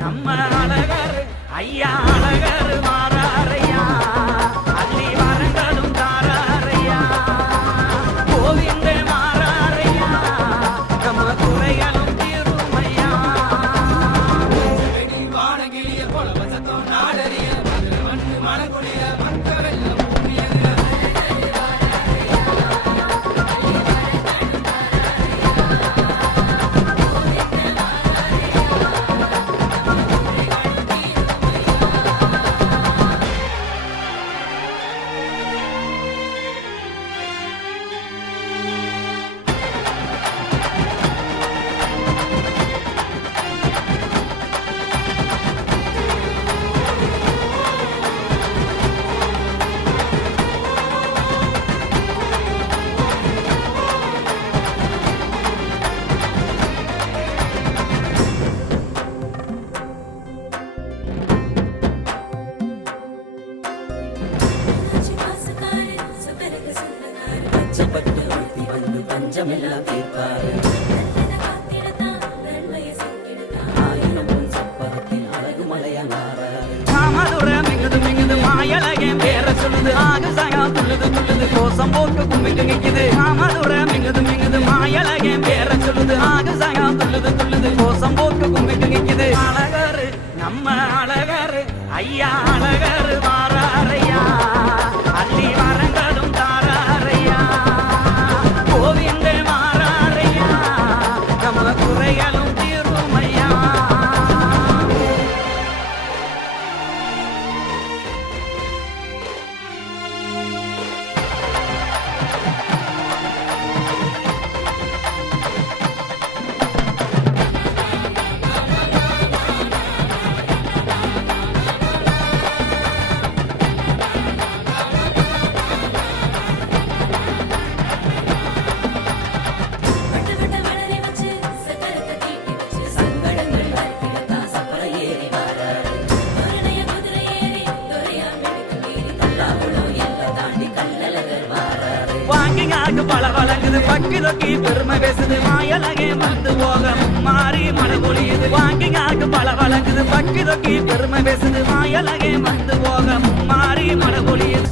நம்ம அழகர் ஐயா அழகர் மாறாரையா அள்ளி வரங்களும் தாராரையா கோவிந்த மாறாரையா நம்ம குறைகளும் தீருமையா வானகிளிய கொலவசத்தோம் நாடறிய மண்ணு மனகுளிய மக்களெல்லாம் பச்சப்பட்டு ஊத்தி வந்து பஞ்சமெல்லாம் தீர்ப்பாரு ஆயிரம் சப்பரத்தின் அழகு மலையங்காராரு மாமதுரம் மிங்குது மிங்குது மாயழகே பேர சொல்லுது ஆகு சகா துள்ளுது துள்ளுது கோசம் போட்டு கும்பிட்டு நிக்குது மாமதுரம் மிங்குது மிங்குது மாயழகே பேர சொல்லுது ஆகு சகா துள்ளுது துள்ளுது கோசம் போட்டு கும்பிட்டு நிக்குது அழகரு நம்ம அழகரு ஐயா அழகரு மாறாரையா அள்ளி வரங்களும் தாராரையா கோவிந்த மாறாரையா நம்ம குறைகளும் தீருமையா வாங்கிங்காக்கு பல வழங்குது பக்கி தொக்கி பெருமை பேசுது மாயலகே வந்து போக மாறி மழை பொழியுது வாங்கிங்காக்கு பல வழங்குது பக்கி தொக்கி பெருமை பேசுது மாயலகே வந்து போக மாறி மழை பொழியுது